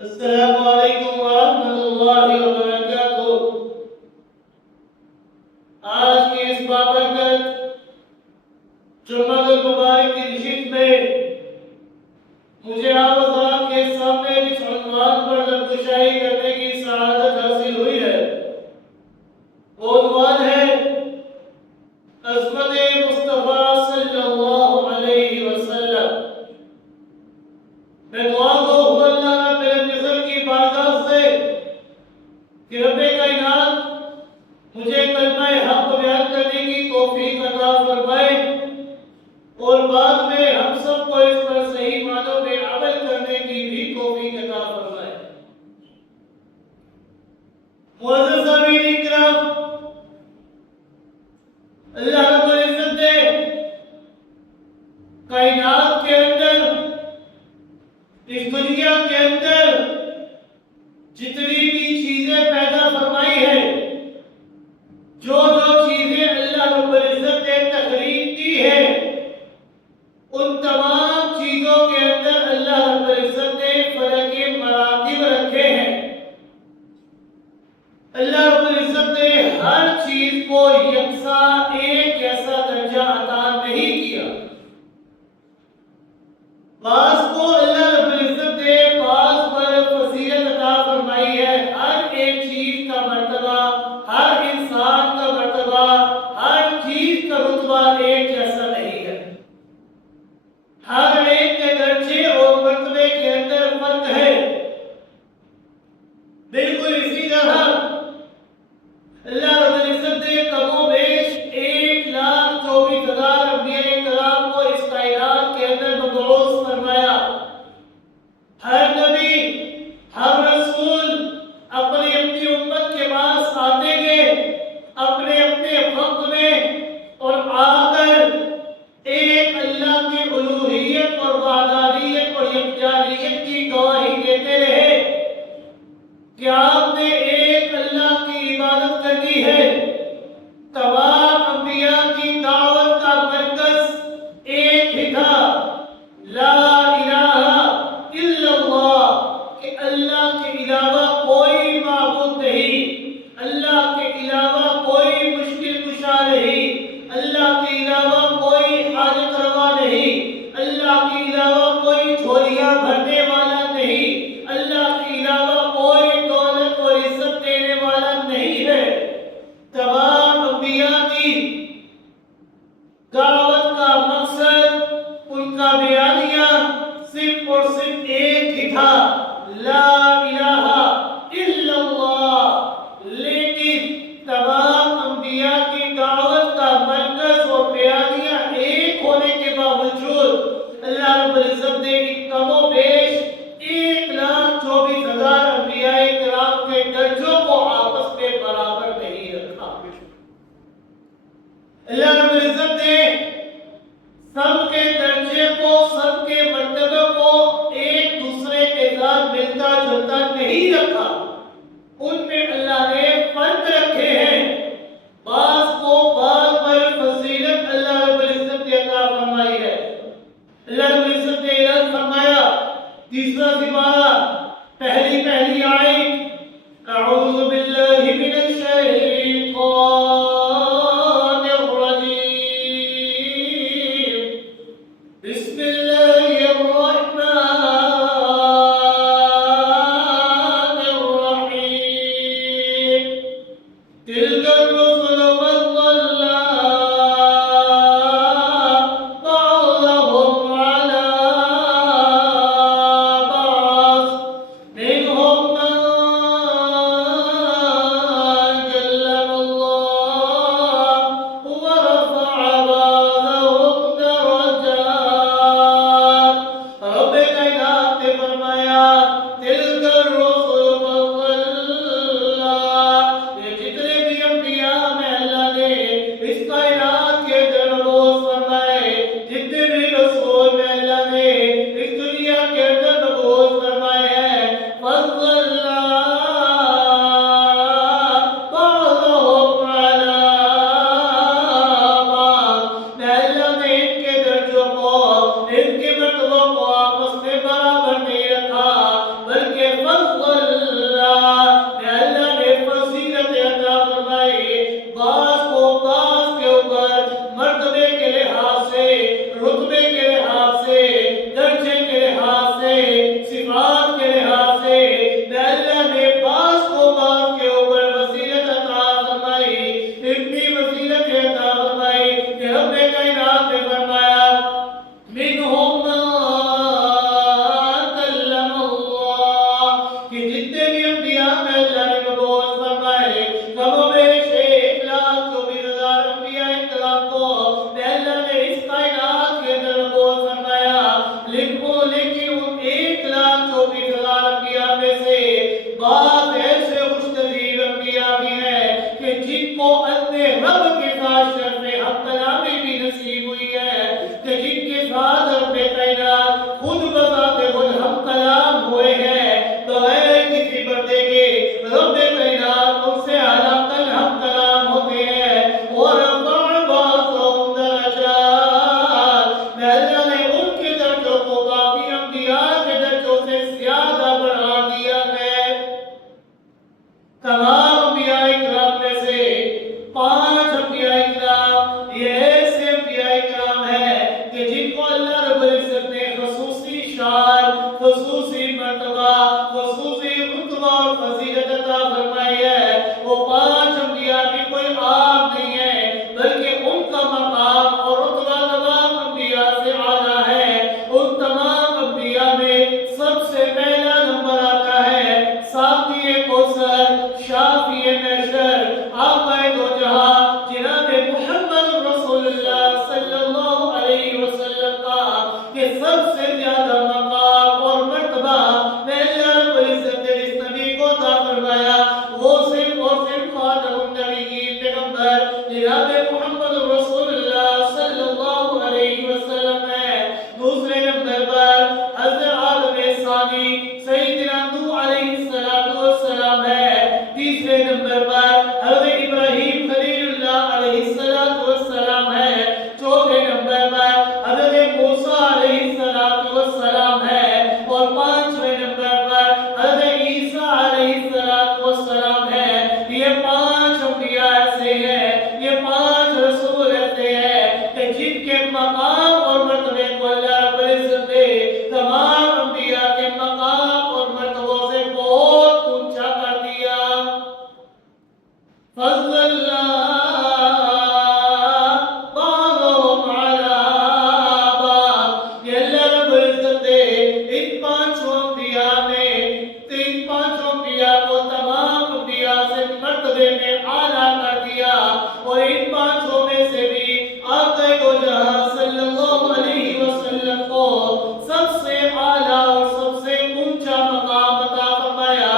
السلام علیکم ورحمۃ اللہ وبرکاتہ۔ آج کی اس بابرکت جمعہ المبارک کی نشست میں مجھے آپ حضرات کے سامنے جس عنوان پر نقشائی کرنے کی سعادت حاصل ہوئی ہے وہ عنوان ہے عظمت مصطفیٰ صلی اللہ علیہ وسلم۔ میں دعا کو اللہ رب العزت کی بارگاہ سے کہ رب کائنات مجھے کلمہ حق بیان کرنے کی توفیق عطا فرمائے اور بعد میں ہم سب کو اس پر صحیح معنوں میں عمل کرنے کی بھی توفیق عطا فرمائے۔ معزز سامعین اکرام، اللہ رب العزت نے کائنات کے اندر، اس دنیا کے اندر جتنی بھی چیزیں پیدا فرمائی ہیں، جو چیزیں اللہ رب العزت نے تخلیق کی ہے، ان تمام چیزوں کے اندر اللہ رب العزت نے فرق مراتب رکھے ہیں۔ اللہ رب العزت نے ہر چیز کو یکساں ایک جیسا درجہ عطا نہیں کیا۔ بعض کو اللہ رب العزت نے بعض پر فضیلت عطا فرمائی ہے۔ ہر ایک چیز کا مرتبہ، ہر انسان کا مرتبہ، ہر چیز کا رتبہ ایک جیسا نہیں ہے۔ ہر ایک کے درجے اور مرتبے کے اندر فرق ہے۔ بالکل اسی طرح اللہ رب العزت نے کم و بیش 1,24,000 انبیاء کرام کو اس کائنات کے اندر مبعوث فرمایا۔ ہر نبی، ہر رسول اپنی اپنی امت کے پاس آتے گئے اپنے اپنے وقت میں، اور آ کر ایک اللہ کی الوہیت اور وحدانیت اور یکجانیت کی گواہی دیتے رہے کہ آپ نے ایک اللہ کی عبادت کرنی ہے۔ تمام انبیاء کی دعوت کا مرکز ایک ہی تھا، لا الہ الا اللہ، کہ اللہ کے علاوہ کوئی معبود نہیں، اللہ کے علاوہ کوئی مشکل کشا نہیں، اللہ کے علاوہ کوئی حاجت روا نہیں، اللہ کے علاوہ کوئی جھولیاں بھرنے والا نہیں، اللہ کے علاوہ کوئی دولت اور عزت دینے والا نہیں ہے۔ تمام انبیاء کی دعوت کا مقصد، ان کا بیانیہ صرف اور صرف ایک ہی تھا، لا الہ الا اللہ۔ لیکن تمام انبیاء کی دعوت کا مرکز اور بیانیہ ایک ہونے کے باوجود اللہ رب العزت نے کم و بیش 1,24,000 انبیاء کرام کے درجوں کو آپس میں برابر نہیں رکھا۔ اللہ رب العزت نے سب کے درجے کو، سب کے مرتبے کو ایک دوسرے کے ساتھ ملتا جلتا نہیں رکھا۔ ان میں اللہ نے فرق رکھے ہیں۔ بعض کو بعض پر فضیلت اللہ رب العزت نے عطا فرمائی ہے۔ اللہ رب العزت نے اعلان فرمایا، تیسرا سپارہ، پہلی آیت، اعوذ باللہ من الشیطان الرجیم، بسم اللہ الرحمن الرحیم، تلک الرسل فضلنا بعضهم على بعض، منهم من كلم الله ورفع بعضهم درجات۔ رب کائنات نے فرمایا، تلک الرسل فضلنا، یہ جتنے بھی انبیاء میں اللہ نے اس کائنات کے اندر مبعوث فرمائے، جتنے بھی رسول میں اللہ نے اس دنیا کے اندر مبعوث فرمائے ہیں، فضلنا بعضهم على بعض، میں اللہ نے ان کے درجوں کو، ان کے مرتبوں کو آپس میں برابر نہیں رکھا۔ خصوصی مرتبہ، خصوصی رتبہ اور فضیلت عطا فرمائی ہے۔ وہ 5 انبیاء بھی کوئی عام نہیں ہے، بلکہ ان کا مقام اور رتبہ تمام انبیاء سے اعلیٰ ہے۔ ان تمام انبیاء میں سب سے پہلا نمبر آتا ہے ساقی کوثر، شافی محشر، آقا دو جہاں جناب محمد رسول اللہ صلی اللہ علیہ وسلم کا کہ سب سے زیادہ مقام اور مرتبہ میں اللہ رب العزت نے اس نبی کو عطا فرمایا، وہ صرف اور صرف خاتم النبیین پیغمبر جناب محمد رسول اللہ صلی اللہ علیہ وسلم ہے۔ دوسرے نمبر پر حضرت آدم ثانی سیدنا نوح علیہ السلام ہے۔ تیسرے نمبر پر حضرت ابراہیم خلیل اللہ علیہ السلام ہے۔ چوتھے نمبر پر حضرت موسیٰ علیہ السلام ہے، اور 5ویں نمبر پر حضرت عیسیٰ علیہ السلام ہے۔ یہ 5 انبیاء ایسے ہیں، یہ 5 رسول ایسے ہیں کہ جن کے مقام اور مرتبے کو اللہ رب العزت نے تمام انبیاء کے مقام اور مرتبوں سے بہت اونچا کر دیا۔ فضل اللہ بعضهم علی بعض، یہ اللہ رب العزت نے ان 5 انبیاء میں ان 5 انبیاء کو تمام انبیاء سے مرتبے میں اعلیٰ کر دیا، اور ان 5 میں سے بھی آقا دو جہاں صلی اللہ علیہ وسلم کو سب سے اعلیٰ اور سب سے اونچا مقام عطا فرمایا۔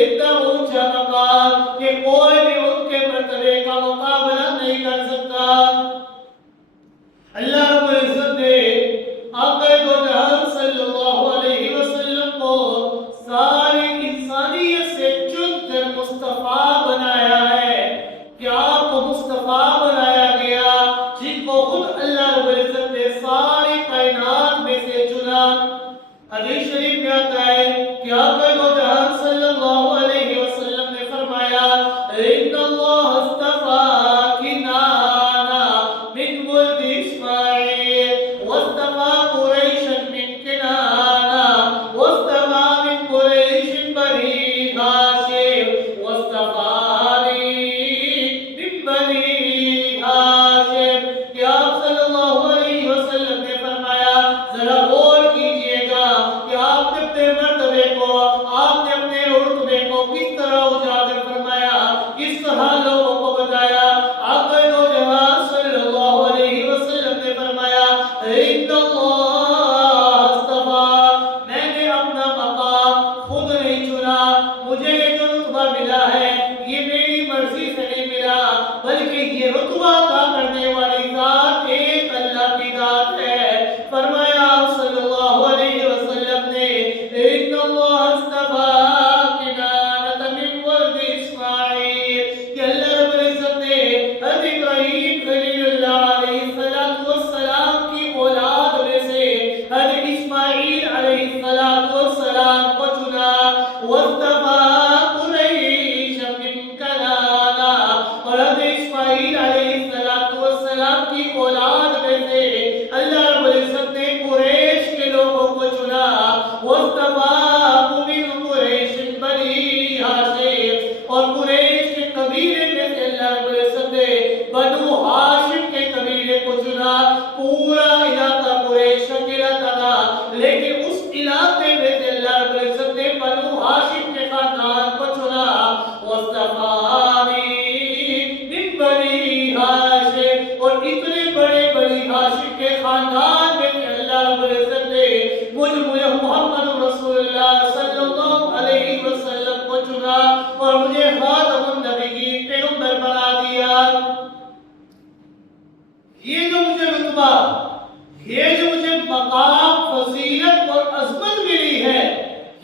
اتنا اونچا مقام کہ کوئی بھی ان کے مرتبے کا مقابلہ نہیں کر سکتا۔ اللہ رب العزت نے آقا دو جہاں صلی اللہ علیہ وسلم کو ساری انسانیت سے چن کر مصطفیٰ بنایا ہے کہ آپ کو مصطفیٰ بنایا گیا، جن کو خود اللہ رب العزت نے ساری کائنات میں سے چنا۔ حدیث شریف میں آتا ہے کہ آقا دو جہاں صلی اللہ علیہ وسلم نے فرمایا ان اللہ اصطفیٰ کنانہ من ولد اسماعیل واصطفیٰ قریشا من کنانہ واصطفیٰ من قریش بنی ہاشم واصطفانی من بنی ہاشم، کہ آپ صلی اللہ علیہ وسلم نے فرمایا ذرا غور کیجئے گا کہ آپ نے اپنے مرتبے کو، آپ نے اپنے رتبے کو کس طرح اجاگر فرمایا، کس طرح لوگوں کو بتایا۔ آقا دو جہاں صلی اللہ علیہ وسلم نے فرمایا ان اللہ اصطفیٰ، میں نے اپنا مقام خود نہیں چنا، مجھے یہ جو رتبہ ملا ہے یہ میری مرضی سے نہیں ملا، بلکہ یہ رتبہ عطا کرنے والی ذات ایک اللہ کی ذات ہے۔ فرمایا آپ صلی اللہ علیہ وسلم نے ان اللہ اصطفیٰ کنانہ من ولد اسماعیل، کہ اللہ رب العزت نے حضرت ابراہیم خلیل اللہ علیہ السلام کی اولاد میں سے حضرت اسماعیل علیہ السلام کو چنا۔ واصطفیٰ قریشا من کنانہ، اور حضرت اسماعیل علیہ السلام کی اولاد میں سے اللہ رب العزت نے قریش کے لوگوں کو چنا۔ واصطفیٰ من قریش بنی ہاشم، اور قریش کے قبیلے میں سے اللہ رب العزت نے بنو ہاشم کے قبیلے کو چنا۔ پورا علاقہ قریش کا کہلاتا تھا، لیکن اس علاقے میں سے اللہ رب العزت نے بنو ہاشم کے خاندان کو چنا۔ واصطفانی من بنی ہاشم، اور اتنے بڑے بنی ہاشم کے خاندان میں سے اللہ رب العزت نے مجھے محمد رسول اللہ صلی اللہ علیہ وسلم کو چنا، اور مجھے خاتم النبیین پیغمبر بنا دیا۔ یہ جو مجھے رتبہ، یہ جو مجھے مقام، فضیلت اور عظمت ملی ہے،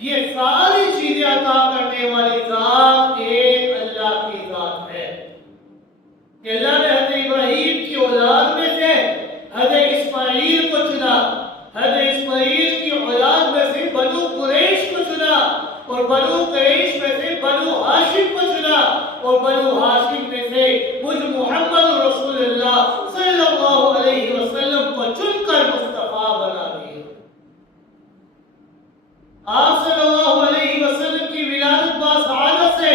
یہ ساری چیزیں عطا کرنے والی ذات ایک اللہ کی ذات ہے۔ کہ اللہ نے حضرت ابراہیم کی اولاد میں سے حضرت اسماعیل کو چنا، حضرت اسماعیل کی اولاد میں سے بنو قریش کو چنا، اور بنو قریش میں سے بنو ہاشم کو چنا، اور بنو ہاشم میں سے مجھ محمد رسول اللہ صلی اللہ علیہ وسلم کو چن کر مصطفیٰ بنا دیا۔ آپ صلی اللہ علیہ وسلم کی ولادت باسعادت سے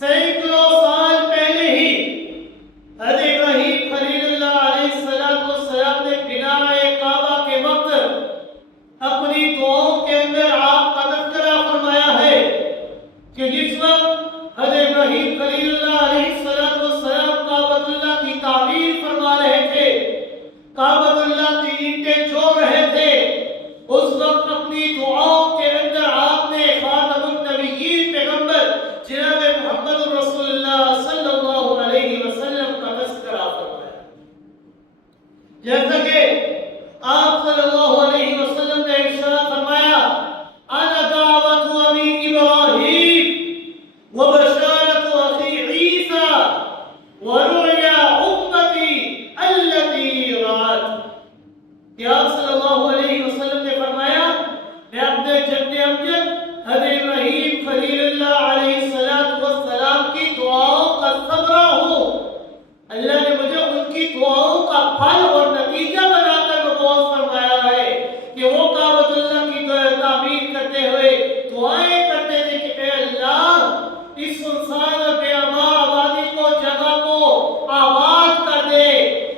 سینکڑوں سال پہلے ہی حضرت ابراہیم خلیل اللہ علیہ السلام نے بنائے کعبہ کے وقت اپنی دعاؤں کے اندر آپ کا تذکرہ فرمایا ہے کہ جس وقت حضرت ابراہیم خلیل اللہ علیہ السلام کعبۃ اللہ کی تعمیر فرما رہے تھے، کعبۃ اللہ کی اینٹیں جوڑ رہے تھے، اس وقت اپنی دعاؤں کے اندر آپ نے خاتم النبیین پیغمبر جناب محمد رسول اللہ صلی اللہ علیہ وسلم کا تذکرہ فرمایا. جیسا کہ آپ صلی اللہ علیہ وسلم نے ارشاد فرمایا انا دعوت ابی ابراہیم وبشارت اخی عیسی ورؤیا امتی التي رات. کہ آپ صلی اللہ علیہ وسلم نے فرمایا میں اپنے جد امجد حضرت ابراہیم خلیل اللہ علیہ السلام کی دعاؤں کا ثمرہ ہوں. اللہ نے مجھے ان کی دعاؤں کا پھل اور نتیجہ بنا کر مبعوث فرمایا ہے کہ وہ کعبۃ اللہ کی تعمیر کرتے ہوئے دعائیں کرتے تھے کہ اے اللہ اس سنسان اور بے آباد آبادی کو جگہ کو آباد کر دے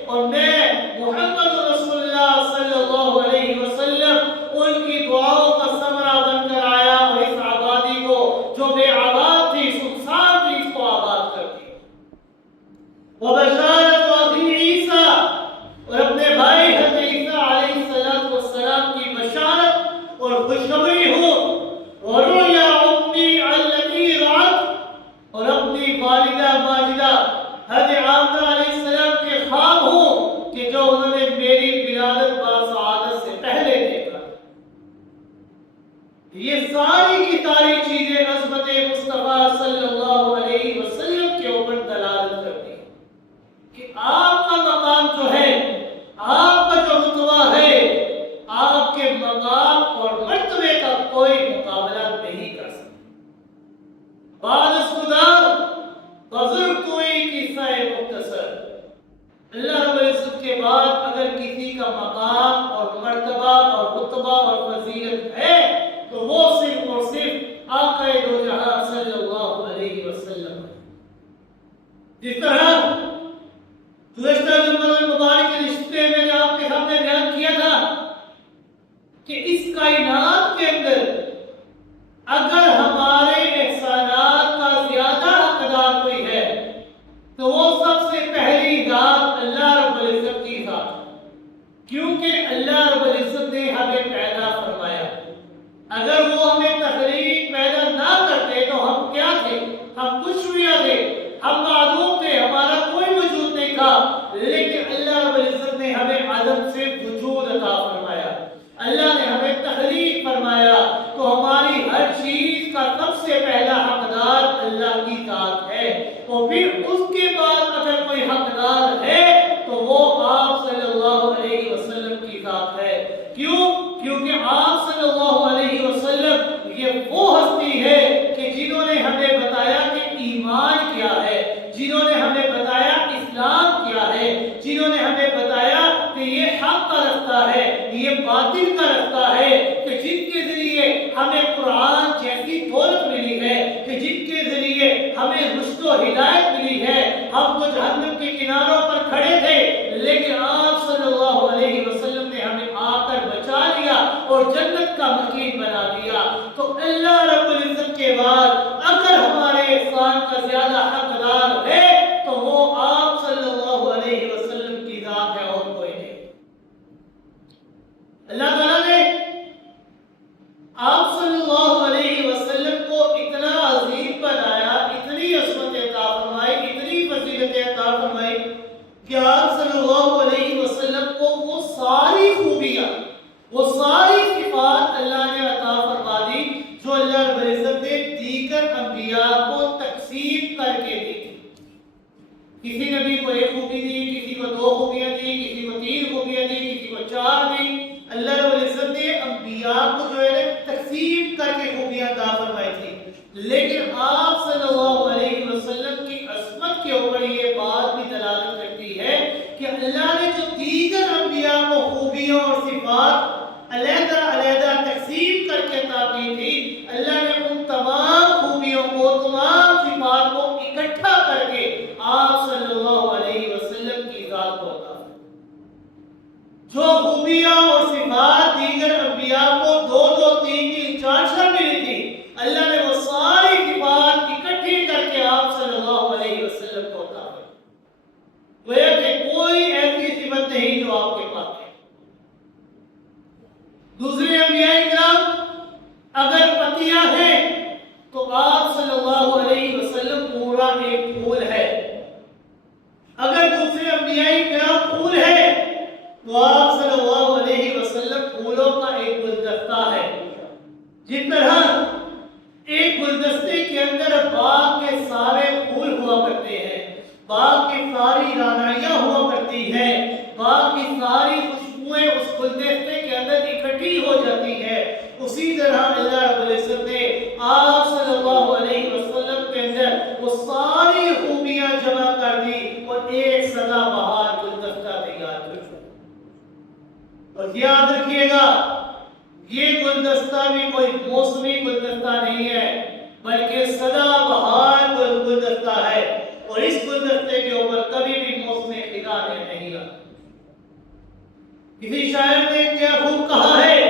اور میں محمد رسول اللہ صلی اللہ علیہ وسلم ان کی دعاؤں کا ثمرہ بن کر آیا اور اس آبادی کو جو بے آباد تھی سنسان تھی اس کو آباد کر دی. وبشارت اخی عیسی اور اپنے بھائی حضرت عیسیٰ علیہ السلام کی بشارت اور خوشخبری ہو. ورؤیا امی التي رات اور اپنی والدہ ماجدہ حضرت آمنہ علیہ السلام کے خواب ہوں کہ جو انہوں نے میری ولادت باسعادت سے پہلے دیکھا. یہ ساری کی ساری چیزیں عظمت مصطفیٰ صلی اللہ علیہ وسلم کے اوپر دلالت کرتی ہیں کہ آپ کا مقام جو ہے، آپ کا جو رتبہ ہے، آپ کے مقام اور مرتبے کا کوئی مقابلہ نہیں کر سکتا. بعد از خدا بزرگ کوئی قصہ مختصر. اللہ رب العزت کے بعد اگر کسی کا مقام اور مرتبہ اور رتبہ اور فضیلت ہے تو وہ صرف اور صرف آقا دو جہاں صلی اللہ علیہ وسلم ہے. جس طرح گزشتہ رمضان مبارک کے رشتے میں جو آپ کے سامنے بیان کیا تھا کہ اس کائنات کے اندر اگر ہمارے احسانات کا زیادہ حقدار کوئی ہے تو وہ سب سے پہلی ذات اللہ رب العزت کی ذات، کیونکہ اللہ رب العزت نے ہمیں پیدا فرمایا. اگر وہ ہمیں تخلیق پیدا نہ کرتے تو ہم کیا تھے؟ ہم کچھ بھی نہ تھے، ہم معدوم تھے، ہمارا کوئی وجود نہیں تھا. لیکن اللہ رب العزت نے ہمیں عدم سے وجود عطا فرمایا، اللہ نے ہمیں تخلیق فرمایا. تو ہماری ہر چیز کا سب سے پہلا حقدار اللہ کی ذات ہے. اور پھر اس کے بعد اگر کوئی حقدار ہے تو وہ آپ صلی اللہ علیہ وسلم کی ذات ہے. کیوں؟ کیونکہ آپ صلی اللہ علیہ وسلم یہ وہ ہستی ہے کہ جنہوں نے ہمیں بتایا کہ ایمان کیا ہے، جنہوں نے ہمیں بتایا اسلام کیا ہے، جنہوں نے ہمیں بتایا کہ یہ حق کا رستہ ہے، یہ باطل کا رستہ ہے، کہ جن کے ذریعے ہمیں قرآن جیسی دولت ملی ہے، کہ جن کے ذریعے ہمیں رشد و ہدایت ملی ہے. ہم تو جہنم کے کناروں پر کھڑے تھے لیکن آپ صلی اللہ علیہ وسلم نے ہمیں آ کر بچا لیا اور جنت کا مکین بنا دیا. تو اللہ رب العزت کے بعد اگر ہمارے احسان کا زیادہ حقدار ہے تو وہ آپ صلی اللہ علیہ وسلم کی ذات ہے اور کوئی نہیں. اللہ تعالیٰ نے آپ صلی اللہ علیہ وسلم کو اتنا عظیم بنایا، اتنی عظمت عطا فرمائی، اتنی فضیلت عطا فرمائی کہ آپ صلی اللہ علیہ وسلم کو وہ ساری خوبیاں، وہ ساری صفات اللہ نے عطا فرما دی جو اللہ رب العزت نے دیگر انبیاء کو تقسیم کر کے دی. کسی نبی کو ایک خوبی دی، کسی کو 2 خوبیاں دی، کسی کو 3 خوبیاں دی، کسی کو 4 دی. اللہ رب العزت نے انبیاء کو جو ہے تقسیم کر کے خوبیاں عطا فرمائی تھی. لیکن آپ صلی اللہ علیہ وسلم کی عظمت کے اوپر یہ بات بھی دلالت کرتی ہے کہ اللہ نے جو دیگر انبیاء کو خوبیوں اور صفات علیحدہ علیحدہ تقسیم کر جس طرح ایک گلدستے کے اندر باغ کے سارے پھول ہوا کرتے ہیں، باغ کی ساری رعنائیاں ہوا کرتی ہیں، باغ کی ساری خوشبوئیں اس گلدستے کے اندر اکٹھی ہو جاتی ہے، اسی طرح اللہ رب العزت نے آپ صلی اللہ علیہ وسلم کے اندر وہ ساری خوبیاں جمع کر دی اور ایک سدا بہار گلدستہ تیار کر دیا۔ اور یاد رکھیے گا، یہ گلدستہ بھی کوئی موسمی گلدستہ نہیں ہے بلکہ سدا بہار گلدستہ ہے، اور اس گلدستے کے اوپر کبھی بھی موسم خزاں نہیں آتا۔ کسی شاعر نے کیا خوب کہا ہے،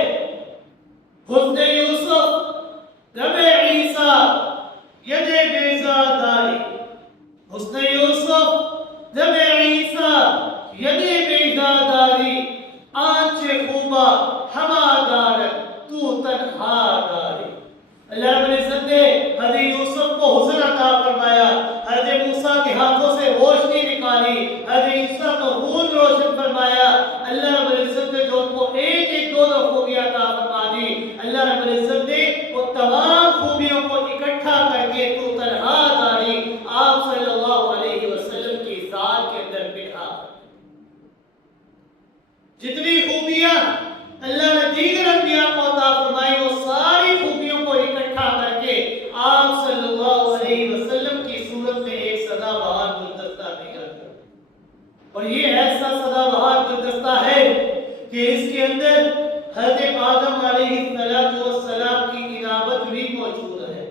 حسن یوسف رب عیسیٰ ید بیضا داری، حسن یوسف رب عیسیٰ ید بیضا داری، آنچ خوبا ہما دارت تو تنہا داری۔ اللہ رب العزت نے حضرت یوسف کو حسن عطا فرمایا، حضرت موسیٰ کے ہاتھوں سے روشنی نکالی، حضرت عیسیٰ کو خون روشن فرمایا۔ اللہ رب العزت نے جو ان کو ایک ایک دو دو خوبیاں عطا فرما دی، اللہ رب العزت نے وہ تمام خوبیوں کو اکٹھا کر کے تو تنہا داری آپ صلی اللہ علیہ وسلم کی ذات کے اندر بٹھا۔ جتنی خوبیاں اللہ نے دیگر انبیاء کو عطا فرمائی، وہ ساری خوبیوں کو اکٹھا کر کے آپ صلی اللہ علیہ وسلم کی صورت میں ایک سدا بہار گلدستہ تیار کر دیا۔ اور یہ ایسا سدا بہار گلدستہ ہے کہ اس کے اندر حضرت آدم علیہ السلام کی انابت بھی موجود ہے۔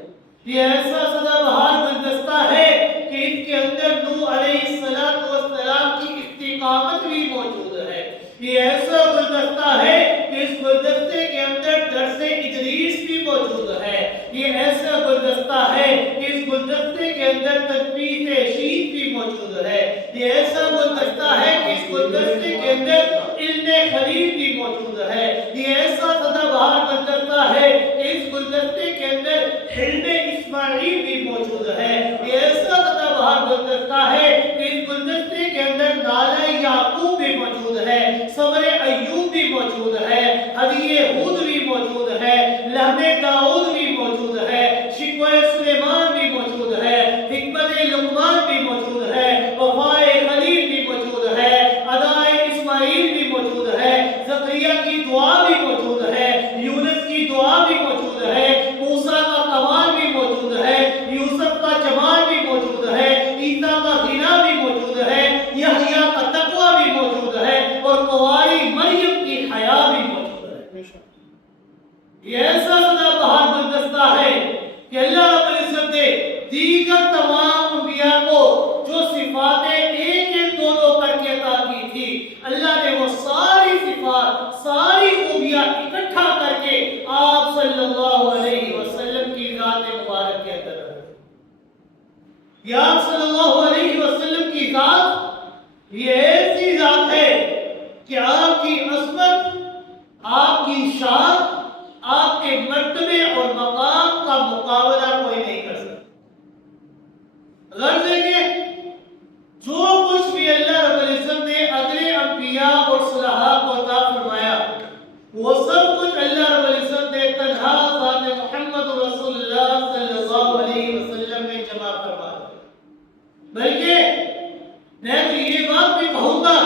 یہ ایسا سدا بہار گلدستہ ہے کہ اس کے اندر نوح علیہ السلام کی استقامت بھی موجود ہے۔ یہ ایسا گلدستہ ہے کہ اس گلدستے کے اندر درس ادریس بھی موجود ہے۔ یہ ایسا گلدستہ ہے کہ اس گلدستے کے اندر تدبیر شید بھی موجود ہے۔ یہ ایسا گلدستہ ہے کہ اس گلدستے کے اندر علم خلیل بھی موجود ہے۔ یہ ایسا سدا بہار گلدستہ ہے کہ اس گلدستے کے اندر علم اسماعیل بھی موجود ہے۔ یہ ایسا سدا بہار گلدستہ ہے کہ اس گلدستے کے اندر نالہ یعقوب بھی موجود ہے، صبر ایوب بھی موجود ہے، ہدیہ ہود بھی موجود ہے، لحم داؤد بھی موجود ہے، شکوہ سلیمان بھی موجود ہے، حکمت لقمان بھی موجود ہے، وفائے خلیل بھی موجود ہے، ادائے اسماعیل بھی موجود ہے، زکریا کی دعا بھی موجود ہے، یونس کی دعا بھی موجود ہے، موسیٰ کا کمال بھی موجود ہے، یوسف کا جمال بھی موجود ہے، عیسیٰ کا غنا بھی موجود ہے، یحییٰ کا تقوی بھی موجود ہے، اور کنواری مریم کی حیا بھی موجود ہے۔ یہ ایسا سدا بہار گلدستہ ہے کہ اللہ رب العزت نے دیگر تمام انبیاء کو جو صفاتیں ایک ایک دو دو کر کے عطا کی تھی، اللہ نے وہ ساری صفات، ساری خوبیاں اکٹھا کر کے آپ صلی اللہ علیہ وسلم کی ذات مبارک کے اندر رکھی۔ یہ آپ صلی اللہ علیہ وسلم کی ذات یہ ایسی ذات ہے کہ آپ کی عظمت، آپ کی شان، آپ کے مرتبے اور مقام کا مقابلہ کوئی نہیں کر سکتا۔ غرض ہے کہ جو کچھ بھی اللہ رب العزت نے اگلے انبیاء اور صلحاء کو عطا فرمایا، وہ سب کچھ اللہ رب العزت نے تنہا ذات محمد رسول اللہ صلی اللہ علیہ وسلم میں جمع فرما دیا۔ بلکہ میں تو یہ بات بھی کہوں گا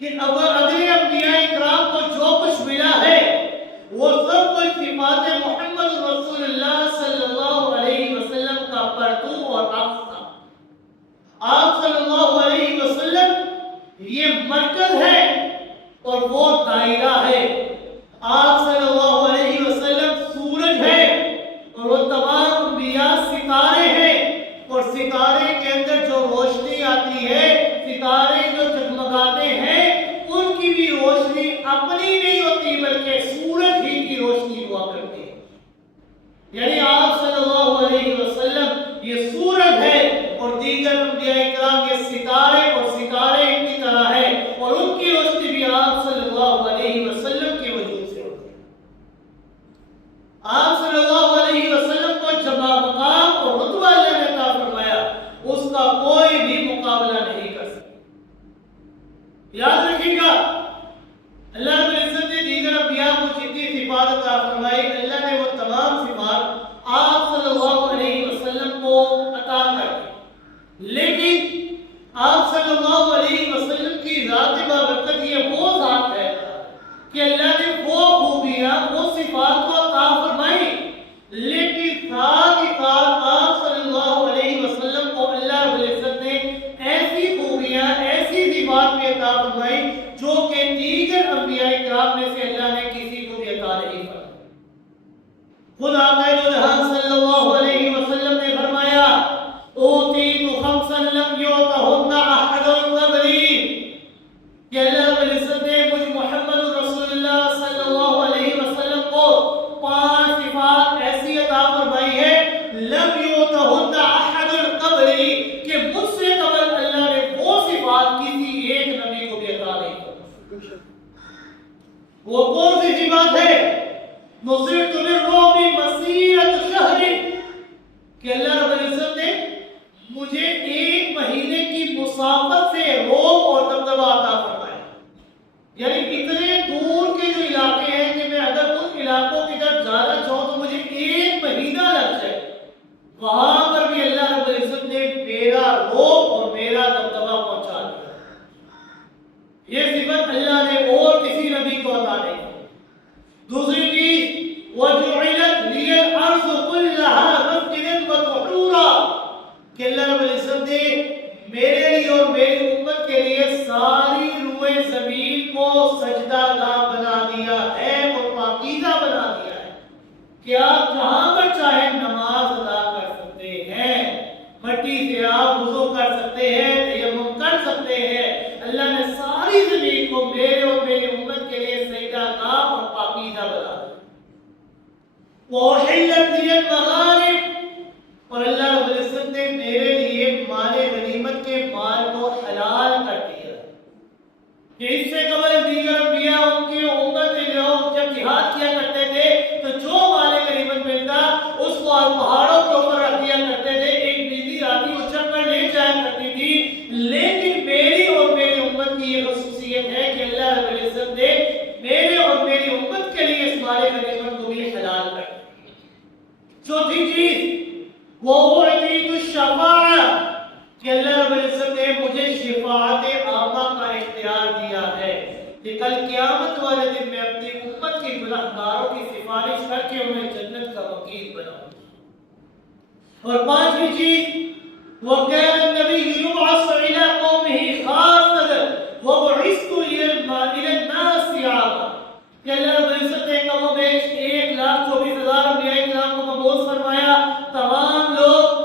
کہ اگلے انبیاء اکرام کو جو کچھ ملا ہے وہ سب کچھ صفات محمد رسول اللہ صلی اللہ علیہ وسلم کا پرتو اور عکس تھا۔ آپ صلی اللہ علیہ وسلم یہ مرکز ہے اور وہ دائرہ ہے۔ آپ صلی اللہ علیہ وسلم سورج ہے اور وہ تمام انبیاء ستارے ہیں، اور ستارے کے اندر جو روشنی آتی ہے، ستارے جو جگمگاتے ہیں، ان کی بھی روشنی اپنی نہیں ہوتی بلکہ سورج ہی کی روشنی ہوا کرتی ہے۔ یعنی آپ صلی اللہ علیہ وسلم یہ سورج ہے اور دیگر انبیاء اکرام یہ ستارے اور ستارے ان کی طرح ہے، اور ان کی روشنی بھی آپ صلی اللہ علیہ وسلم کے وجود سے ہوتی ہے۔ آپ صلی اللہ علیہ وسلم کو جمع مقام اور رتبہ اللہ نے عطا فرمایا، اس کا کوئی بھی مقابلہ نہیں کر سکتا۔ یاد رکھیے گا، اللہ رب العزت نے دیگر انبیاء کو جتنی صفات عطا فرمائی، اللہ نے وہ خود آقا دو جہان صلی اللہ علیہ وسلم نے فرمایا اوتیت خمسا لم یعطہن احد قبلی کہ اللہ رب العزت نے مجھ محمد رسول اللہ صلی اللہ علیہ وسلم کو 5 صفات ایسی عطا فرمائی ہے لم یعطہن احد قبلی کہ مجھ سے قبل اللہ نے وہ صفات کسی ایک نبی کو بھی عطا نہیں کی۔ وہ کون سی صفات ہے؟ نصرت بالرعب مسیرۃ شہر کہ اللہ رب العزت نے مجھے 1 مہینے کی مسافت سے رعب اور دبدبہ عطا فرمایا، یعنی اتنے دور کے جو علاقے ہیں کہ میں اگر ان علاقوں کی طرف جانا چاہوں تو مجھے 1 مہینہ لگ جائے، وہاں پر بھی اللہ رب العزت نے میرا رعب اور میرا دبدبہ پہنچا دیا۔ یہ صفت اللہ نے اور کسی نبی کو عطا نہیں کی۔ دوسری چیز وَجُعِلَتْ لِيَ الْأَرْضُ كُلَّهَا مَسْجِدًا وَطَهُورًا کہ اللہ رب العزت نے میرے لیے اور میری امت کے لیے ساری روئے زمین کو سجدہ گاہ بنا دیا ہے اور پاکیزہ بنا دیا ہے کہ آپ جہاں پر چاہیں نماز ادا کر سکتے ہیں، مٹی سے آپ وضو کر سکتے ہیں، تیمم کر سکتے ہیں۔ اللہ نے ساری زمین کو میرے اور میری امت کے لیے سجدہ گاہ اور پاکیزہ بنا دیا۔ وَأُحِلَّتْ لِيَ الْمَغَانِمُ اور اللہ رب العزت نے میرے لیے مال غنیمت کے مال کو حلال کر دیا کہ اس سے قبل دیگر انبیاء ان کی امت کے لوگ جب جہاد کیا کرتے تھے تو جو مال غنیمت ملتا اس کو پہاڑوں کے اوپر رکھ دیا کرتے تھے، ایک بیوی آتی اچھل کر لے جایا کرتی تھی، لیکن میری اور میری امت کی یہ خصوصیت ہے کہ اللہ رب العزت نے میرے اور میری امت کے لیے اس مال غنیمت کو بھی حلال کر دیا۔ چوتھی چیز وَأُعْطِيتُ الشَّفَاعَةَ کہ اللہ رب العزت نے مجھے شفاعت عامہ کا اختیار دیا ہے کہ کل قیامت والے دن میں اپنی امت کے گناہگاروں کی سفارش کر کے انہیں جنت کا وکیل بناؤں۔ اور پانچویں چیز وَكَانَ النَّبِيُّ يُبْعَثُ إِلَىٰ قَوْمِهِ خَاصَّةً وَبُعِثْتُ إِلَى النَّاسِ عَامَّةً کہ اللہ رب العزت نے کم و بیش 1,24,000 انبیاء کرام کو مبعوث فرمایا۔ تمام لوگ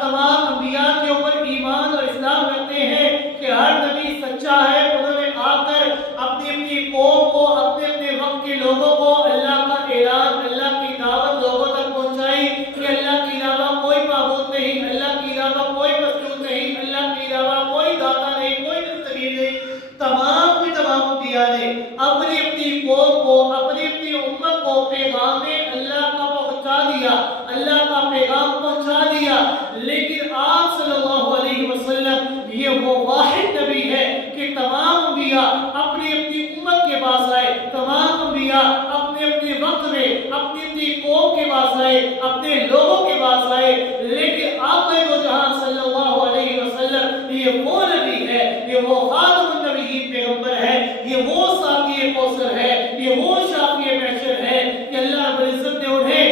تمام انبیاء کے اوپر ایمان اور اسلام رکھتے ہیں کہ ہر نبی سچا ہے، انہوں نے آ کر اپنی اپنی قوم کو، اپنے اپنے وقت کے لوگوں کو اللہ کا اعلان، اللہ کی دعوت لوگوں تک پہنچائی کہ اللہ کے علاوہ کوئی معبود نہیں، اللہ کے علاوہ کوئی مسجود نہیں، اللہ کے علاوہ کوئی داتا نہیں، کوئی دستگیر نہیں۔ تمام کے تمام انبیاء نے اپنی اپنی قوم کو، اپنی اپنی امت کو پیغام اللہ کا پہنچا دیا، اللہ کا پیغام پہنچا دیا، لیکن آپ صلی اللہ علیہ وسلم یہ وہ واحد نبی ہے کہ تمام انبیاء اپنی اپنی امت کے پاس آئے، تمام انبیاء اپنے اپنے وقت میں اپنی اپنی قوم کے پاس آئے، اپنے لوگوں کے پاس آئے، لیکن آپ دو جہان صلی اللہ علیہ وسلم یہ وہ نبی ہے، یہ وہ خاتم النبیین پیغمبر ہے، یہ وہ ساقی کوثر ہے، یہ وہ شافی محشر ہے کہ اللہ رب العزت نے انہیں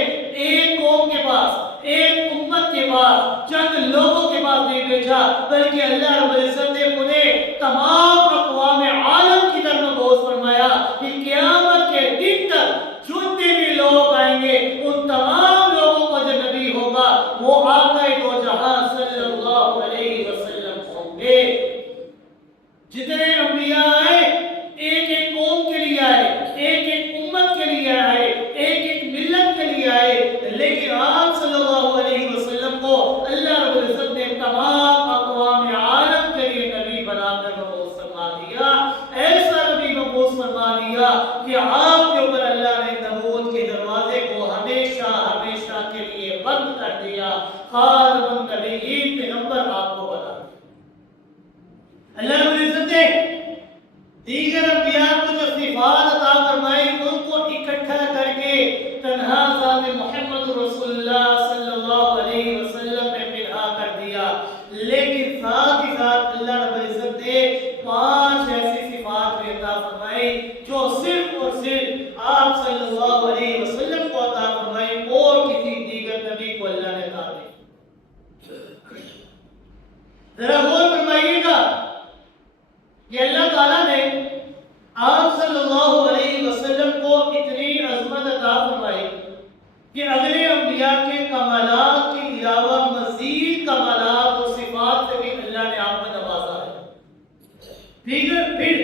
ایک قوم کے پاس، ایک امت کے پاس، چند لوگوں کے پاس نہیں بھیجا، بلکہ اللہ رب العزت نے انہیں تمام اقوام عالم کی طرف مبعوث فرمایا کہ قیامت کے دن تک جتنے بھی لوگ آئیں گے ان تمام لوگوں کا جو نبی ہوگا وہ آقا دو جہاں صلی اللہ علیہ وسلم ہوں گے۔ جتنے انبیاء آئے ایک ایک قوم کے لیے آئے، ایک ایک امت کے لیے آئے، ایک ایک ملت کے لیے آئے، لیکن آپ صلی اللہ علیہ وسلم کو اللہ رب العزت نے تمام اقوام عالم کے لیے نبی بنا کر مبعوث فرما دیا، ایسا نبی مبعوث فرما دیا کہ آپ کے اوپر اللہ نے نبوت کے دروازے کو ہمیشہ ہمیشہ کے لیے بند کر دیا، خاتم النبیین پیغمبر آپ کو بنا دیا۔ اللہ رب العزت نے دیگر انبیاء کو جو صفات عطا فرمائی ان کو اکٹھا کر کے تنہا ذات محمد رسول اللہ صلی اللہ علیہ وسلم میں پنہا کر دیا، لیکن ساتھ ہی ساتھ اللہ رب العزت نے 5 ایسی صفات بھی عطا فرمائی جو صرف اور صرف آپ صلی اللہ علیہ وسلم کو عطا فرمائی اور کسی دیگر نبی کو اللہ نے عطا نہیں۔ ذرا غور فرمائیے گا کہ اگلے انبیاء کے کمالات کے علاوہ مزید کمالات اور صفات سے بھی اللہ نے آپ کو نوازا ہے۔ پھر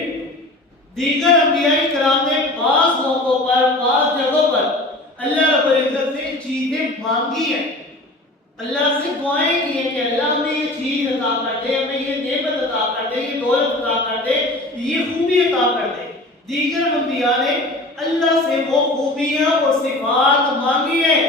دیگر انبیاء کرام نے بعض موقعوں پر، بعض جگہوں پر اللہ رب العزت سے چیزیں مانگی ہیں، اللہ سے دعائیں کی ہیں کہ اللہ ہمیں یہ چیز عطا کر دے، ہمیں یہ نعمت عطا کر دے، یہ دولت عطا کر دے، یہ خوبی عطا کر دے۔ دیگر انبیاء نے اللہ سے وہ خوبیاں اور صفات مانگی ہیں،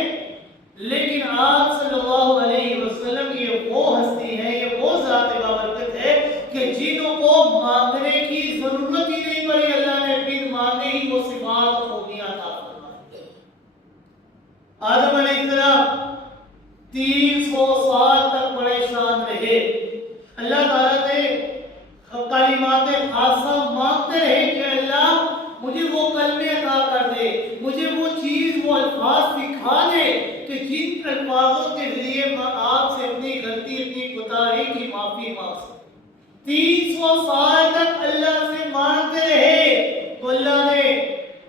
لیکن آپ صلی اللہ علیہ وسلم یہ وہ ہستی ہے، یہ وہ ذات بابرکت ہے کہ جنہوں کو مانگنے کی ضرورت ہی نہیں پڑی، اللہ نے بن مانگے ہی وہ صفات اور خوبیاں عطا فرمائی۔ آدم علیہ السلام 300 سال تک پریشان رہے، اللہ تعالیٰ سے کلمات خاصہ مانگتے رہے کہ اللہ مجھے وہ کلمے عطا کر دے، مجھے وہ چیز، وہ الفاظ سکھا دے کہ جن الفاظوں کے ذریعے میں آپ سے اپنی غلطی، اپنی کوتاہی کی معافی مانگ سکوں۔ 300 سال تک اللہ سے مانگتے رہے تو اللہ نے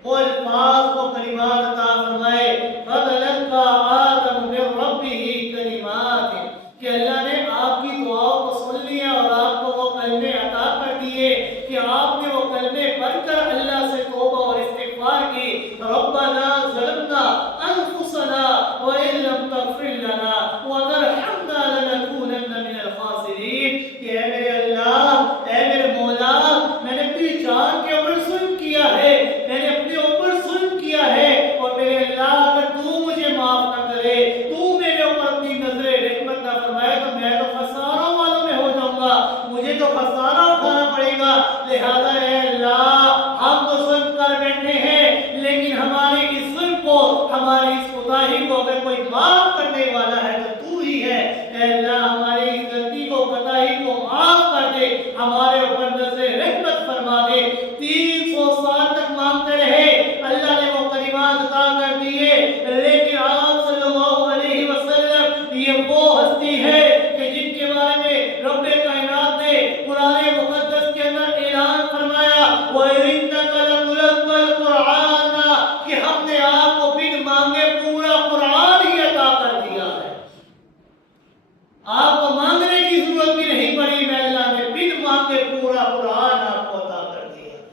وہ الفاظ، وہ کلمات عطا فرمائے۔ فَتَلَقَّى آدَمُ مِن رَّبِّهِ كَلِمَاتٍ، کہ اللہ نے آپ کی دعاؤں کو سن لیا اور آپ کو وہ کلمے عطا کر دیے کہ آپ نے وہ کلمے پڑھ کر اللہ سے توبہ اور استغفار کی۔ رَبَّنَا ظَلَمْنَا أَنفُسَنَا وَإِن لَّمْ تَغْفِرْ لَنَا وَتَرْحَمْنَا لَنَكُونَنَّ مِنَ الْخَاسِرِينَ، کہ اے میرے اللہ، اے میرے مولا، میں نے اپنی جان کے اوپر ظلم کیا ہے، میں نے اپنے اوپر ظلم کیا ہے، اور میرے اللہ اگر تو مجھے معاف نہ کرے، تو میرے اوپر اپنی نظر رحمت نہ فرمائے تو میں تو خساروں والوں میں ہو جاؤں گا، مجھے تو خسارہ اٹھانا پڑے گا۔ لہذا اے اللہ، ہم تو ظلم کر بیٹھے ہیں، لیکن ہمارے اس ظلم کو، ہماری اس کوتاہی کو اگر کوئی معاف کرنے والا ہے تو تو ہی ہے۔ اے اللہ، ہماری اس غلطی کو، کوتاہی کو معاف کر دے، ہمارے اوپر نظر رحمت فرما دے۔ 300 سال تک مانگتے رہے، اللہ نے وہ کلمات عطا کر دیے، لیکن آپ صلی اللہ علیہ وسلم یہ وہ ہستی ہے کہ جن کے بارے میں رب کائنات نے قرآن مقدس کے اندر اعلان فرمایا، وَإِنَّكَ لَتُلَقَّى الْقُرْآنَ، کہ ہم نے آپ کو بن مانگے پورا قرآن ہی عطا کر دیا ہے۔ آپ کو مانگنے کی ضرورت بھی نہیں پڑی، میں اللہ نے بن مانگے پورا قرآن آپ کو عطا کر دیا ہے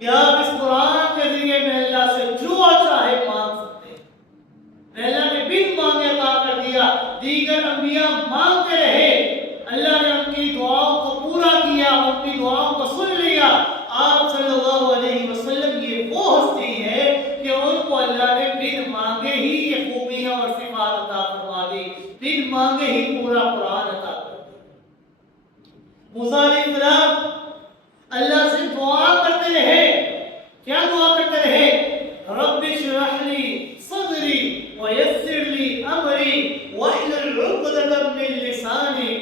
کہ آپ اس قرآن کے ذریعے میں اللہ سے جو چاہے مانگ سکتے ہیں۔ میں اللہ نے بن مانگے عطا کر دیا۔ دیگر انبیاء مانگتے رہے، اللہ نے ان کی دعاؤں کو پورا کیا، ان کی دعاؤں کو سن لیا۔ آپ صلی اللہ علیہ وسلم یہ وہ ہستی ہے کہ ان کو اللہ نے بن مانگے ہی یہ خوبیاں اور صفات عطا فرما دی، بن مانگے ہی پورا قرآن عطا کر دیا۔ موسیٰ علیہ السلام اللہ سے دعا کرتے رہے، کیا دعا کرتے رہے؟ رب اشرح لی صدری ویسر لی امری واحلل عقدۃ من لسانی،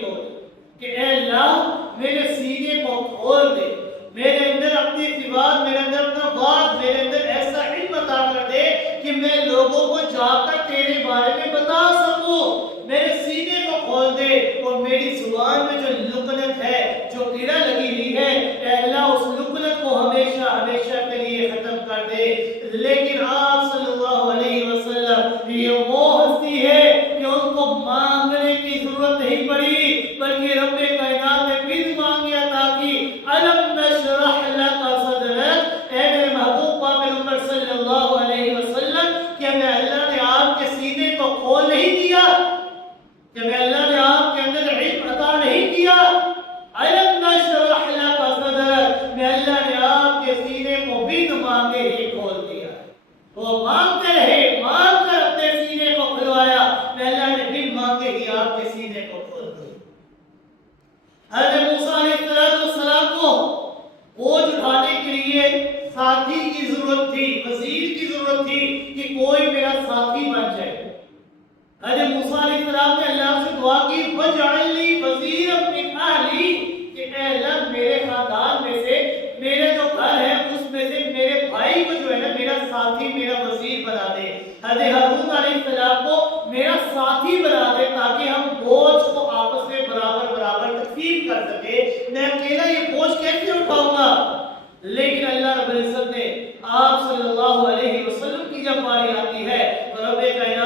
کہ اے اللہ میرے سینے کو کھول دے، میرے اندر اپنی صفات، میرے اندر اپنا بات، میرے اندر ایسا علم عطا کر دے کہ میں لوگوں کو جا کر تیرے بارے میں بتا سکوں۔ میرے سینے کو کھول دے اور میری زبان میں جو لکنت ہے، جو کیڑا لگی ہوئی ہے، اے اللہ اس لکنت کو ہمیشہ ہمیشہ کے لیے ختم کر دے۔ لیکن آپ صلی اللہ علیہ وسلم یہ وہ ہستی ہے کہ ان کو مانگنے کی ضرورت نہیں پڑی، بلکہ رب کائنات نے بن مانگے عطا کی۔ الم نشرح لک صدرک، اے میرے محبوب پاک پیغمبر صلی اللہ علیہ وسلم، کیا میں اللہ نے آپ کے سینے کو کھول نہیں دیا؟ کہ میں اللہ نے آپ کے اندر علم عطا نہیں کیا؟ الم نشرح لک صدرک، میں اللہ نے آپ کے سینے کو بن مانگے ہی کھول دیا۔ وہ مانگتے رہے، مانگ کر اپنے سینے کو کھلوایا، میں اللہ نے بن مانگے ہی آپ کے سینے کو کھول دیا۔ حضرت موسیٰ علیہ السلام کو بوجھ اٹھانے کے لیے ساتھی کی ضرورت تھی، وزیر کی ضرورت تھی کہ کوئی میرا ساتھی بن جائے۔ حضرت موسیٰ علیہ السلام نے اللہ سے دعا کی، وَاجْعَلْ لِي وَزِيرًا مِّنْ أَهْلِي، کہ اے اللہ میرے خاندان میں سے، میرے جو گھر ہے اس میں سے میرے بھائی کو جو ہے نا میرا ساتھی، میرا وزیر بنا دے۔ حضرت ہارون علیہ السلام کو میرا ساتھی بنا دے تاکہ ہم بوجھ کو آپس میں برابر برابر تقسیم کر سکے۔ میں اکیلا یہ بوجھ کیسے اٹھاؤں گا؟ لیکن اللہ رب العزت نے آپ صلی اللہ علیہ وسلم کی جب باری آتی ہے تو رب کائنات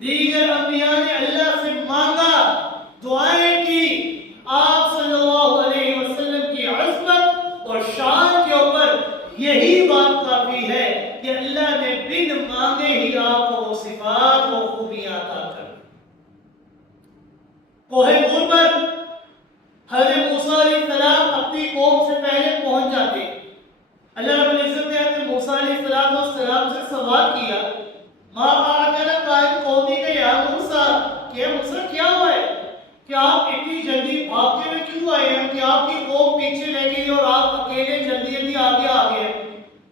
دیگر انبیاء نے اللہ سے مانگا، دعائیں کی، آپ صلی اللہ علیہ وسلم کی عظمت اور شان کے اوپر یہی بات کافی ہے کہ اللہ نے بن مانگے ہی آپ کو وہ صفات و خوبیاں عطا کر۔ کوہ طور پر حضرت موسیٰ علیہ السلام اپنی قوم سے پہلے پہنچ جاتے، اللہ رب العزت نے حضرت موسیٰ علیہ السلام سے سوال کیا، ماں آجرت قائد قومی کا یا موسیٰ، کہ موسیٰ کیا ہوا ہے کہ آپ اتنی جلدی بھاگتے ہوئے کیوں آئے ہیں کہ آپ کی قوم پیچھے رہ گئی اور آپ اکیلے جلدی جلدی آگے آ گئے؟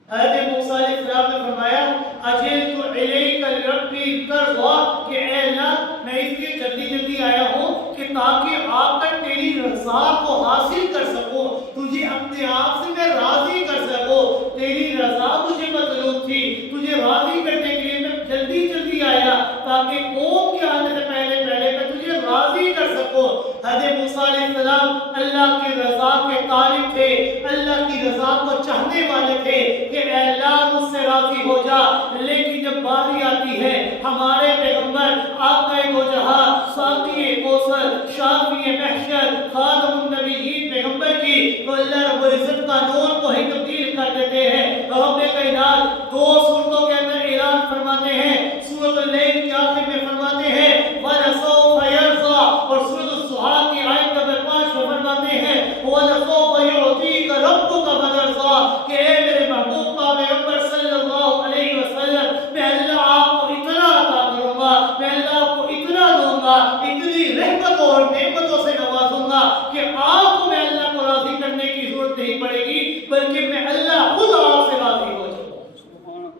حضرت موسیٰ علیہ السلام نے فرمایا، اجلت الیک ربی ترضا، کہ اے اللہ میں اس لیے جلدی جلدی آیا ہوں کہ تاکہ آپ تک تیری رضا کو حاصل کر سکوں، تجھے اپنے آپ سے میں راضی کر سکوں، تیری رضا مجھے مطلوب تھی، تجھے راضی کرنے کے لیے میں جلدی جلدی آیا تاکہ قوم کے آنے سے پہلے پہلے میں تجھے راضی کر سکوں۔ حضرت موسیٰ علیہ السلام اللہ کی رضا کے طالب تھے، اللہ کی رضا کو چاہنے والے تھے کہ اے اللہ مجھ سے راضی ہو جا، لیکن جب باری آتی ہے ہمارے پیغمبر آقا دو جہاں ساقی کوثر شافی محشر خاتم النبیین پیغمبر کی، تو اللہ رب العزت قانون کو ہی تبدیل کر دیتے ہیں۔ رب کائنات دو سورتوں کے اندر اعلان فرماتے ہیں، سورۃ اللیل کے آخر میں فرماتے ہیں وَلَسَوْفَ يَرْضَىٰ، اور سورۃ الضحیٰ کی آیت نمبر 5 میں فرماتے ہیں وَلَسَوْفَ يُعْطِيكَ رَبُّكَ فَتَرْضَىٰ، کہ اے میرے محبوب پیغمبر صلی اللہ علیہ وسلم، میں اللہ آپ کو اتنا عطا کروں گا، میں اللہ آپ کو اتنا دوں گا، اتنی رحمت اور نعمتوں سے نوازوں گا کہ آپ کو میں اللہ کو راضی کرنے کی ضرورت نہیں پڑے گی، بلکہ میں اللہ خود آپ سے راضی ہو جاؤں گا۔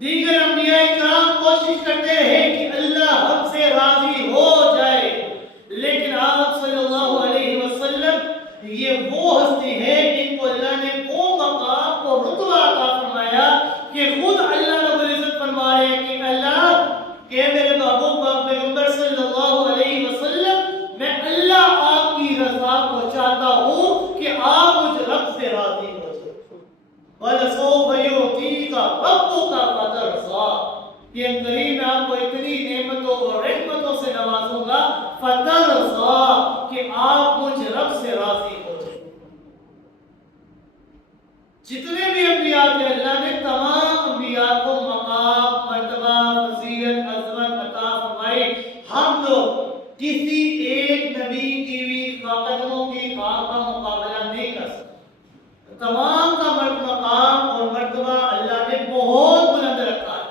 دیگر انبیاء کرام کوشش کرتے ہیں کہ اللہ ہم سے راضی ہو جائے، لیکن آپ صلی اللہ علیہ وسلم یہ وہ ہستی ہے جن کو اللہ نے وہ مقام اور رتبہ عطا فرمایا کہ خود اللہ رب العزت فرما رہے ہیں کہ اللہ، کہ میرے محبوب پیغمبر صلی اللہ علیہ وسلم، میں اللہ آپ کی رضا کو چاہتا ہوں کہ آپ مجھ رب سے راضی ہو جائیں۔ وَلَسَوْفَ يُعْطِيكَ رَبُّكَ فَتَرْضَىٰ، یہ قریب میں آپ کو اتنی نعمتوں اور رحمتوں سے نوازوں گا، فَتَرْضَىٰ، کہ آپ مجھ رب سے راضی ہو جائیں۔ جتنے بھی انبیاء تھے اللہ نے تمام انبیاء کو مقام، مرتبہ، فضیلت، عظمت عطا فرمائی۔ ہم لوگ کسی ایک نبی کی بھی قدموں کی بات کا مقابلہ نہیں کر سکتے، تمام کا مقام اور مرتبہ اللہ نے بہت بلند رکھا ہے۔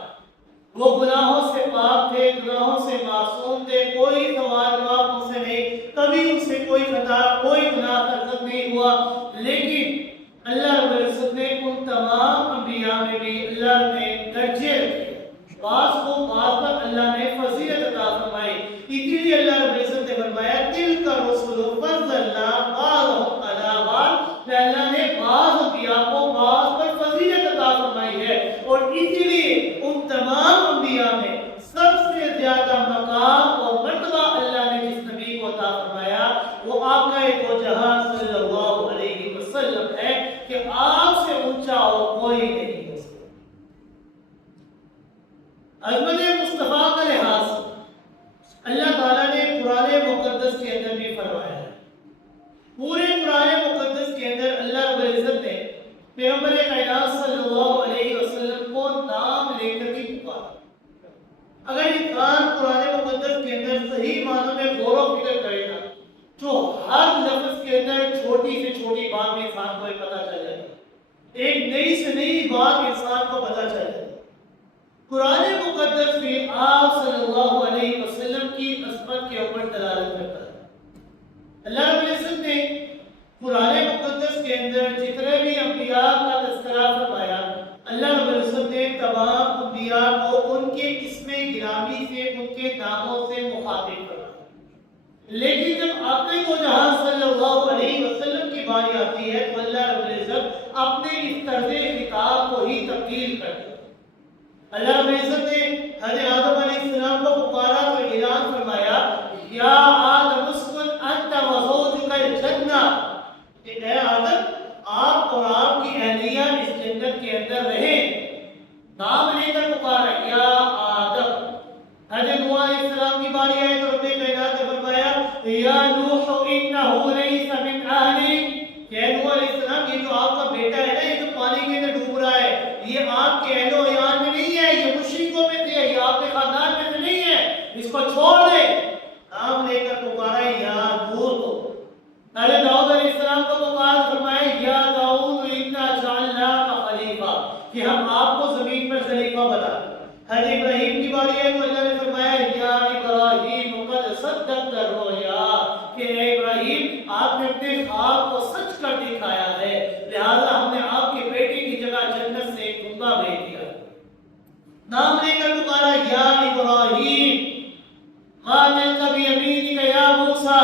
وہ گناہوں سے پاک تھے، گناہوں سے معصوم تھے، کوئی سوال جواب ان سے نہیں، کبھی ان سے کوئی خطا، کوئی گناہ سرزد نہیں ہوا، لیکن اللہ رب العزت نے ان تمام انبیاء میں بھی اللہ نے درجے رکھے، بعض کو بعض پر اللہ نے فضیلت عطا فرمائی، اسی لیے اللہ رب العزت نے فرمایا تِلْكَ الرُّسُلُ فَضَّلْنَا بَعْضَهُمْ عَلَىٰ بَعْضٍ، کہ اللہ نے بعض انبیاء کو بعض پر فضیلت عطا فرمائی ہے، اور اسی لیے ان تمام انبیاء میں سب سے زیادہ مقام اور مرتبہ اللہ نے جس نبی کو عطا فرمایا وہ آقا دو جہاں صلی اللہ علیہ وسلم ہے، کہ آپ سے اونچا اور کوئی نہیں ہو سکتا۔ عظمت مصطفیٰ کا لحاظ اللہ تعالیٰ نے قرآن مقدس کے اندر بھی فرمایا ہے۔ پورے قرآن مقدس کے اندر اللہ رب العزت نے پیغمبر کائنات صلی اللہ علیہ وسلم کو نام لے کر کے پکارا۔ اگر انسان قرآن مقدس کے اندر صحیح معنوں میں غور و فکر کرے گا تو ہر لفظ کے اندر چھوٹی سے چھوٹی بات میں انسان کو پتہ چل جائے گا، ایک نئی سے نئی بات انسان کو پتہ چل جائے گا۔ قرآن مقدس بھی آپ صلی اللہ علیہ وسلم کی عظمت کے اوپر دلالت کرتا ہے۔ اللہ رب العزت نے قرآن مقدس کے اندر جتنے بھی انبیاء کا تذکرہ فرمایا، اللہ رب العزت نے تمام انبیاء کو ان کے اسم گرامی سے، ان کے ناموں سے مخاطب کرا، لیکن جب آقا دو جہاں صلی اللہ علیہ وسلم کی باری آتی ہے تو اللہ رب العزت اپنے اس طرز خطاب کو ہی تبدیل کر دیا۔ اللہ رب العزت نے حضرت آدم علیہ السلام کو پکارا تو اعلان فرمایا یا آدم اسکن انت وزوجک الجنہ، کہ اے آدم آپ اور آپ کی اہلیہ اس جنت کے اندر رہیں، نام لے کر پکارا یا آدم، کہ ہم آپ کو زمین پر خلیفہ بنا. حضرت ابراہیم کی باری ہے تو اللہ نے فرمایا یا ابراہیم قد صدقت الرؤیا کہ اے ابراہیم آپ نے اپنے خواب کو سچ کر دکھایا ہے، لہذا ہم نے آپ کے بیٹے کی جگہ جنت سے ایک کنبہ بھیج دیا. نام لے کر پکارا یا ابراہیم ما تلك بيمينك يا موسى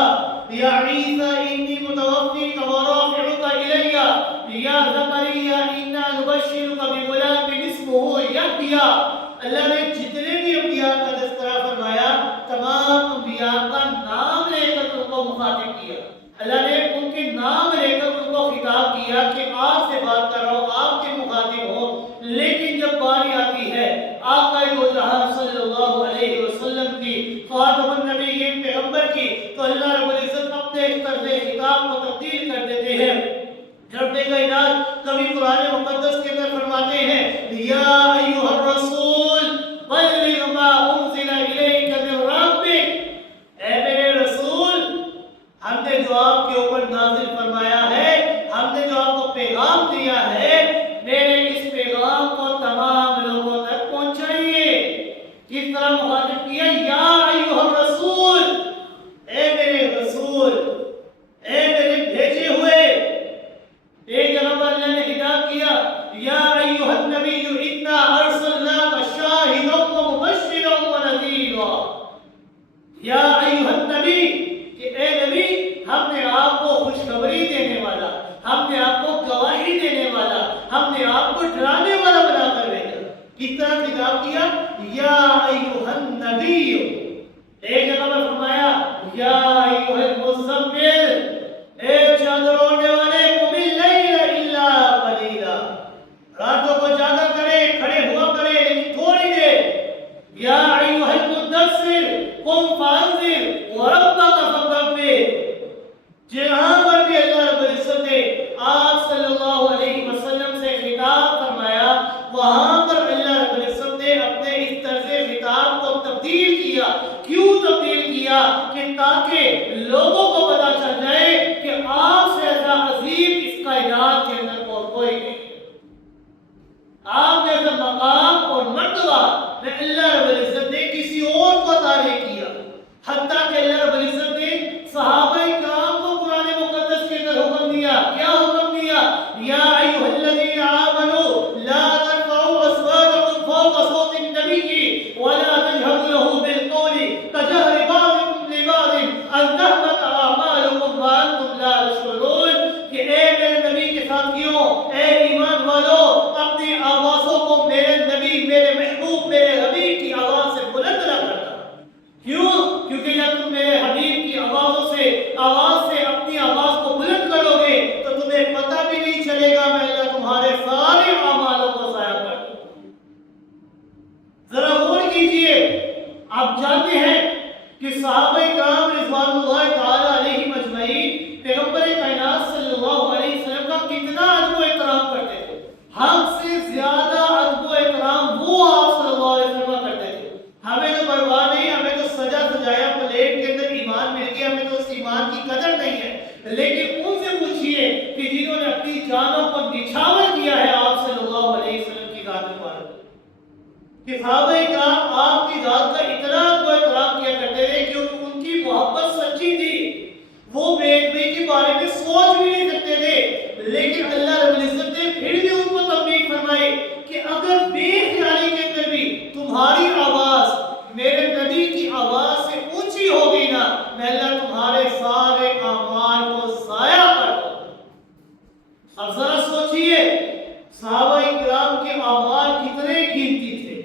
يا عيسى إني متوفيك ورافعك إلي يا زكريا إنا نبشرك بغلام اسمه يحيى. اللہ نے جتنے بھی انبیاء کا تذکرہ فرمایا تمام انبیاء کا نام لے کر ان کو مخاطب کیا. اللہ نے ان کے نام لے کر ان کو خطاب کیا کہ آپ سے بات کر رہا ہوں، آپ کے مخاطب ہو. لیکن جب باری آتی ہے آقا دو جہاں صلی اللہ علیہ وسلم کی، خاتم النبیین پیغمبر کی، تو اللہ رب العزت اپنے طرز خطاب کو تبدیل کر دیتے ہیں. رب کائنات کبھی قرآن مقدس کے اندر فرماتے ہیں یا ایھا الرسول بلغ ما انزل الیک من ربک، اے میرے رسول ہم نے جو آپ کے اوپر نازل فرمایا ہے، ہم نے جو آپ کو پیغام دیا ہے، میرے اس پیغام کو تمام لوگوں تک پہنچائیے. کس طرح مخاطب کیا یا ایھا الرسول، اے میرے رسول، اے میرے بھیجے ہوئے. ایک جگہ پر اللہ نے خطاب کیا یا ایھا النبی انا ارسلناک شاہدا ومبشرا ونذیرا. یا ایھا النبی کہ اے نبی ہم نے آپ کو خوشخبری دینے والا، ہم نے آپ کو گواہی دینے والا، ہم نے آپ کو ڈرانے والا بنا کر بھیجا. کس طرح خطاب کیا یا ایھا النبی. ایک جگہ پر فرمایا یا ایھا المزمل، اے چادر اوڑھنے والے قم اللیل الا قلیلا، راتوں کو جاگا کرے، کھڑے ہوا کرے لیکن تھوڑی دیر. یا ایھا المدثر قم فانذر وربک فکبر. جہاں پر بھی اللہ رب العزت نے آپ صلی اللہ علیہ وسلم سے خطاب فرمایا وہاں پر اللہ رب العزت نے اپنے اس طرز خطاب کو تبدیل کیا. کیوں تبدیل کیا؟ کہ تاکہ لوگوں کو پتا چل جائے کہ آپ سے ایسا عظیم اس کائنات کے اندر کوئی نہیں. آپ نے ایسا مقام اور مرتبہ اللہ رب العزت نے کسی اور کو عطا نہیں کیا. حتیٰ کہ اللہ رب العزت نے صحابہ کرام کو قرآن مقدس کے اندر حکم دیا. کیا حکم دیا؟ یا ایھا الذین آمنوا لا ترفعوا اصواتکم فوق صوت النبی ولا تجهروا له بالقول كجهر بعضکم لبعض ان تحبط اعمالکم وانتم لا تشعرون. کہ اے میرے نبی کے ساتھیوں، اے ایمان والو، اپنی آوازوں کو میرے نبی، میرے محبوب، میرے حبیب کی آواز سے بلند نہ کرنا. کیوں؟ کیونکہ جب تم میرے حبیب کی آواز سے اپنی آواز کو بلند کرو گے تو تمہیں پتہ بھی نہیں چلے گا، میں اللہ تمہارے سارے اعمالوں کو ضائع کر دوں. ذرا غور کیجئے، آپ جانتے ہیں کہ صحابہ کرام رضوان اللہ تعالی علیہم اجمعین پیغمبر کائنات صلی اللہ علیہ وسلم کا کتنا ادب و احترام کرتے تھے. ہم سے زیادہ ادب و احترام وہ آپ صلی اللہ علیہ وسلم کرتے تھے. ہمیں تو پرواہ نہیں، ہمیں تو سجا سجایا پلیٹ کے اندر ایمان مل گیا، ہمیں تو اس ایمان کی قدر نہیں ہے. لیکن ان سے پوچھئے کہ جنہوں نے اپنی جانوں کو نچھاور کیا ہے آپ صلی اللہ علیہ وسلم کی ذات مبارک، کہ صحابہ کرام آپ کی ذات کا اتنا ادب و احترام کیا کرتے تھے کیونکہ ان کی محبت سچی تھی. وہ بے نبی کے بارے میں سوچ بھی نہیں سکتے تھے، لیکن اللہ رب العزت نے پھر بھی ان کو تنبیہ فرمائی کہ اگر بے خیالی کے اندر بھی تمہاری آواز میرے نبی کی آواز سے اونچی ہو گئی نا، میں اللہ تمہارے سارے اعمال کو ضائع کر دوں. اب ذرا سوچئے صحابہ کرام کے اعمال کتنے قیمتی تھے،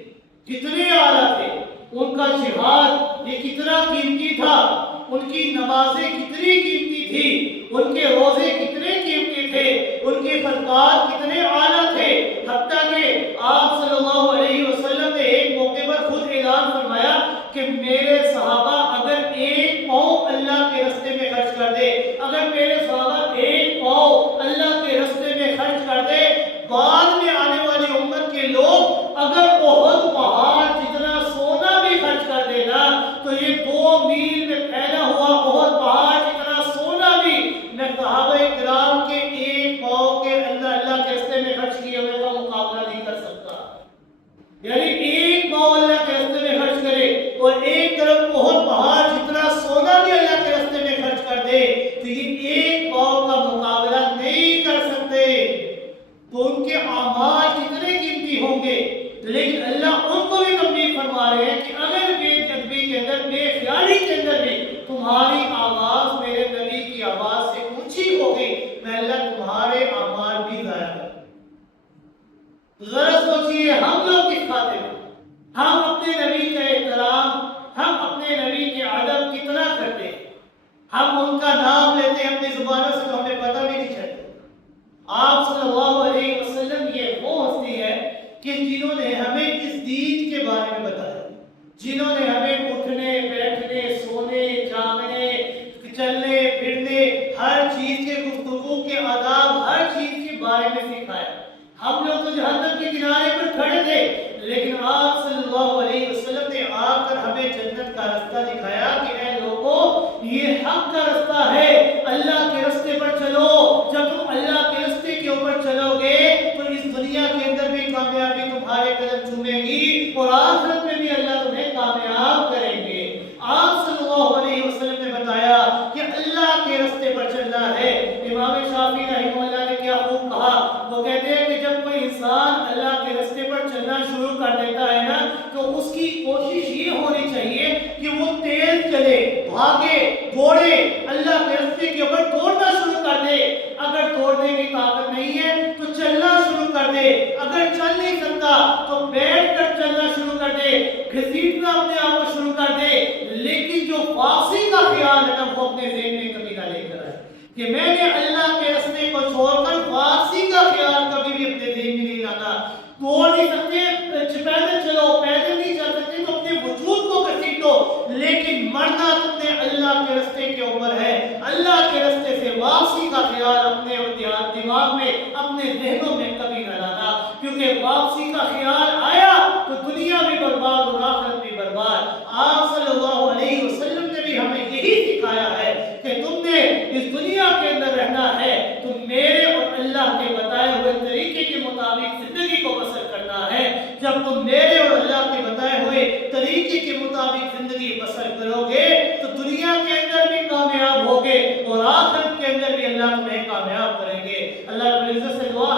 کتنے اعلیٰ تھے. ان کا جہاد یہ کتنا قیمتی تھا، ان کی نمازیں کتنی قیمتی تھی، ان کے روزے کتنے قیمتی تھے، ان کے صدقات کتنے اعلیٰ تھے. حتیٰ کہ آپ صلی اللہ علیہ وسلم نے ایک موقع پر خود اعلان فرمایا کہ میرے صحابہ اگر ایک پاؤں اللہ کے راستے میں خرچ کر دے، اگر میرے صحابہ ایک پاؤں اللہ کے راستے میں خرچ کر دے، بعد میں آنے والی امت کے لوگ اگر احد پہاڑ جتنا سونا بھی خرچ کر دینا تو یہ 2 میل میں پھیلا ہوا احد پہاڑ جتنا سونا بھی میں کہا یعنی ایک پاؤ اللہ کے راستے میں خرچ کرے اور ایک طرف بہت پہاڑ جتنا سونا بھی اللہ کے راستے میں خرچ کر دے تو یہ ایک پاؤ کا مقابلہ نہیں کر سکتے. تو ان کے اعمال کتنے قیمتی ہوں گے. لیکن اللہ ان کو بھی تنبیہ فرما رہے ہیں کہ اگر بے ادبی کے اندر، بے خیالی کے اندر بھی تمہاری آواز میرے نبی کی آواز سے اونچی ہو گئی، میں اللہ تمہارے اعمال بھی ضائع کر. ذرا سوچئے ہم لوگ کس خاطر ہیں؟ ہم اپنے نبی کا احترام، ہم اپنے نبی کے ادب کتنا کرتے ہیں. ہم ان کا نام لیتے ہیں اپنی زبانوں سے تو ہمیں پتہ بھی نہیں چلتا. آپ صلی اللہ علیہ وسلم یہ وہ ہستی ہے کہ جنہوں نے ہمیں اس دین کے بارے میں بتایا، جنہوں نے ہمیں اٹھنے بیٹھنے سونے جاگنے چلنے پھرنے ہر چیز کے گفتگو کے آداب ہر چیز کے بارے میں سکھایا. ہم لوگ تو جہنم کے کنارے پر کھڑے تھے، لیکن آپ صلی اللہ علیہ وسلم نے آ کر ہمیں جنت کا راستہ دکھایا کہ اے لوگوں یہ حق کا راستہ ہے، اللہ کے راستے پر چلو. جب تم اللہ کے راستے کے اوپر چلو گے تو اس دنیا کے اندر بھی کامیابی تمہارے قدم چومے گی اور آخرت میں بھی اللہ تمہیں کامیاب کریں گے. آپ صلی اللہ علیہ وسلم نے بتایا کہ اللہ کے راستے پر چلنا ہے. امام شافعی رحمہ اللہ نے کیا خوب کہا، وہ کہتے ہیں کہ جب کوئی انسان اللہ کے راستے پر چلنا شروع کر دیتا ہے نا تو اس کی کوشش یہ ہونی چاہیے کہ وہ تیز چلے، بھاگے دوڑے، اللہ کے راستے کے اوپر دوڑنا شروع کر دے. اگر دوڑنے کی طاقت نہیں ہے تو چلنا شروع کر دے. اگر چل نہیں سکتا تو بیٹھ کر چلنا شروع کر دے، گھسیٹنا اپنے آپ کو شروع کر دے. لیکن جو واپسی کا خیال ہے نا وہ اپنے ذہن میں کبھی نہ لے کر آئے کہ میں نے اللہ کے راستے کو چھوڑ کر واپسی کا خیال کبھی بھی اپنے ذہن میں نہیں لانا. توڑ نہیں سکتے پیدل چلو، پیدل نہیں چل سکتے تو اپنے وجود کو گھسیٹو، لیکن مرنا تم نے اللہ کے راستے کے اوپر ہے. اللہ کے راستے سے واپسی کا خیال اپنے دماغ میں اپنے ذہنوں میں کبھی نہ لانا، کیونکہ واپسی کا خیال آیا تو دنیا بھی برباد اور آخرت بھی برباد. آپ صلی اللہ علیہ وسلم نے بھی ہمیں یہی سکھایا ہے کہ تم نے اس دنیا کے اندر رہنا ہے تو میرے اور اللہ کے بتائے ہوئے طریقے کے مطابق زندگی کو بسر کرنا ہے. جب تم میرے اور اللہ کے بتائے ہوئے طریقے کے مطابق زندگی بسر کرو گے تو دنیا کے اندر بھی کامیاب ہوگے اور آخرت کے اندر بھی اللہ تمہیں کامیاب کریں گے. اللہ رب العزت سے دعا